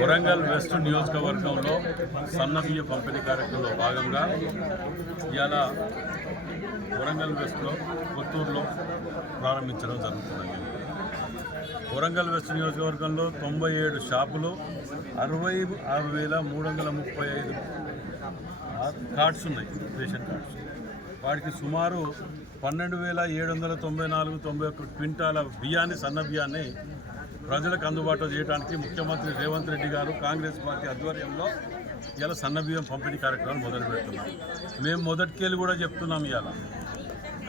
Warangal west నియోజకవర్గంలో సన్నబియ్య పంపిణీ కార్యక్రమంలో భాగంగా ఇవాళ వరంగల్ వెస్ట్లో కొత్తూరులో ప్రారంభించడం జరుగుతుందండి వరంగల్ వెస్ట్ నియోజకవర్గంలో తొంభై ఏడు షాపులు అరవై ఆరు వేల మూడు వందల ముప్పై ఐదు కార్డ్స్ ఉన్నాయి రేషన్ కార్డ్స్. వాటికి సుమారు పన్నెండు వేల ఏడు వందల తొంభై నాలుగు తొంభై ఒక్క క్వింటాల బియ్యాన్ని సన్న బియ్యాన్ని ప్రజలకు అందుబాటులో చేయడానికి ముఖ్యమంత్రి రేవంత్ రెడ్డి గారు కాంగ్రెస్ పార్టీ ఆధ్వర్యంలో ఇలా సన్నబియ్యం పంపిణీ కార్యక్రమం మొదలు పెడుతున్నాం మేము మొదటికెళ్ళి కూడా చెప్తున్నాం ఇవాళ.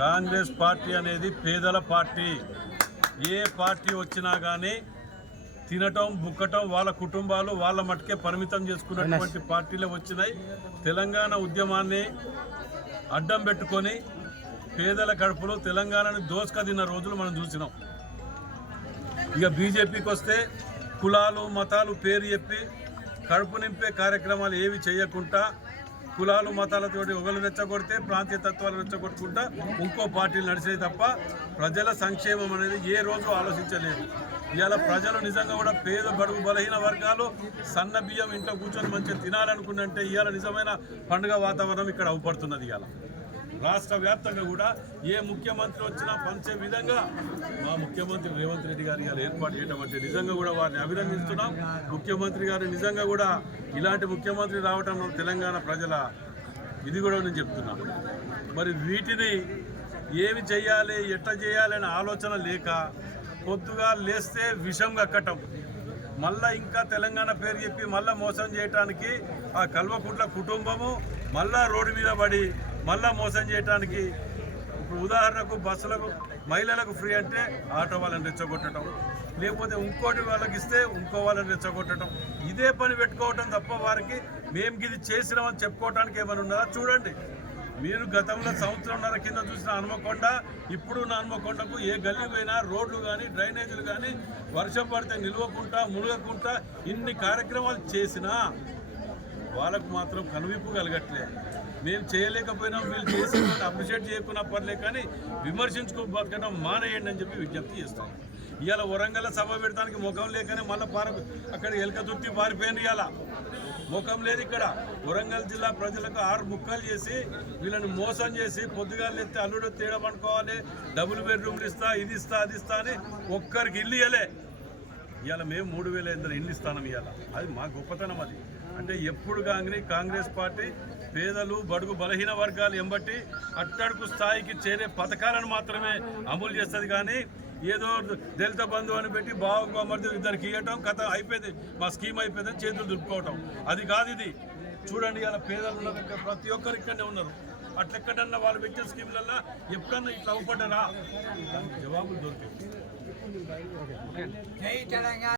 కాంగ్రెస్ పార్టీ అనేది పేదల పార్టీ. ఏ పార్టీ వచ్చినా కానీ తినటం బుక్కటం వాళ్ళ కుటుంబాలు వాళ్ళ మట్టుకే పరిమితం చేసుకున్నటువంటి పార్టీలే వచ్చినాయి. తెలంగాణ ఉద్యమాన్ని అడ్డం పెట్టుకొని పేదల కడుపులో తెలంగాణని దోసుక తిన్న రోజులు మనం చూసినాం. ఇక బీజేపీకి వస్తే కులాలు మతాలు పేరు చెప్పి కడుపు నింపే కార్యక్రమాలు ఏవి చేయకుండా కులాలు మతాలతోటి ఒకరు రెచ్చగొడితే ప్రాంతీయ తత్వాలు రెచ్చగొట్టుకుంటా ఇంకో పార్టీలు నడిచేది తప్ప ప్రజల సంక్షేమం అనేది ఏ రోజు ఆలోచించలేదు. ఇవాళ ప్రజలు నిజంగా కూడా పేద బడుగు బలహీన వర్గాలు సన్న బియ్యం ఇంట్లో కూర్చొని మంచిగా తినాలనుకున్నంటే ఇవాళ నిజమైన పండుగ వాతావరణం ఇక్కడ అవుపడుతున్నది ఇవాళ. రాష్ట్ర వ్యాప్తంగా కూడా ఏ ముఖ్యమంత్రి వచ్చినా పంచే విధంగా మా ముఖ్యమంత్రి రేవంత్ రెడ్డి గారి గారు ఏర్పాటు చేయడం అంటే నిజంగా కూడా వారిని అభినందిస్తున్నాం. ముఖ్యమంత్రి గారు నిజంగా కూడా ఇలాంటి ముఖ్యమంత్రి రావటం తెలంగాణ ప్రజల ఇది కూడా నేను చెప్తున్నాను మరి వీటిని ఏమి చేయాలి ఎట్లా చేయాలి అనే ఆలోచన లేక పొద్దుగా లేస్తే విషం కక్కటం. మళ్ళా ఇంకా తెలంగాణ పేరు చెప్పి మళ్ళా మోసం చేయటానికి ఆ కల్వకుంట్ల కుటుంబము మళ్ళా రోడ్డు మీద పడి మళ్ళా మోసం చేయటానికి ఇప్పుడు ఉదాహరణకు బస్సులకు మహిళలకు ఫ్రీ అంటే ఆటో వాళ్ళని రెచ్చగొట్టడం లేకపోతే ఇంకోటి వాళ్ళకి ఇస్తే ఇంకో వాళ్ళని రెచ్చగొట్టడం. ఇదే పని పెట్టుకోవటం తప్ప వారికి మేము ఇది చేసినామని చెప్పుకోవటానికి ఏమైనా ఉన్నదా? చూడండి. మీరు గతంలో సంవత్సరంన్నర కింద చూసిన హనుమకొండ ఇప్పుడు ఉన్న హనుమకొండకు ఏ గల్లీ పోయినా రోడ్లు కానీ డ్రైనేజీలు కానీ వర్షం పడితే నిలవకుండా మునగకుండా ఇన్ని కార్యక్రమాలు చేసినా వాళ్ళకు మాత్రం కనువిప్పు కలగట్లే. మేము చేయలేకపోయినా వీళ్ళు చేసి అప్రిషియేట్ చేయకున్నా పర్లే కానీ విమర్శించుకో మానేయండి అని చెప్పి విజ్ఞప్తి చేస్తాం. ఇవాళ వరంగల్ సభ పెడతానికి ముఖం లేకనే మళ్ళీ పార అక్కడ ఎలక తుట్టి పారిపోయింది ఇవాళ. ముఖం లేదు ఇక్కడ. వరంగల్ జిల్లా ప్రజలకు ఆరు ముక్కలు చేసి వీళ్ళని మోసం చేసి పొద్దుగాలు ఎత్తే అల్లుడు తీయడం అనుకోవాలి డబుల్ బెడ్రూమ్లు ఇస్తా ఇది ఇస్తా అది ఇస్తా అని ఒక్కరికి ఇల్లు ఇవ్వలే ఇవాళ మేము మూడు వేల ఐదు వందల ఇండ్లు ఇస్తానం ఇవాళ. అది మా గొప్పతనం అది. అంటే ఎప్పుడు కానీ కాంగ్రెస్ పార్టీ పేదలు బడుగు బలహీన వర్గాలు ఎంబట్టి అట్టడుగు స్థాయికి చేరే పథకాలను మాత్రమే అమలు చేస్తుంది కానీ ఏదో దళిత బంధువు అని పెట్టి బావ ఇద్దరికి ఇవ్వటం కథ అయిపోయింది. మా స్కీమ్ అయిపోయిందని చేతులు దులుపుకోవటం. అది కాదు ఇది. చూడండి ఇలా పేదలు ఉన్న ప్రతి ఒక్కరు ఇక్కడనే ఉన్నారు. అట్లెక్కడన్నా వాళ్ళు పెట్టే స్కీమ్లల్లో ఎప్పుడన్నా ఇట్లా అవ్వబడ్డరా దానికి జవాబులు దొరికాయి జై తెలంగాణ.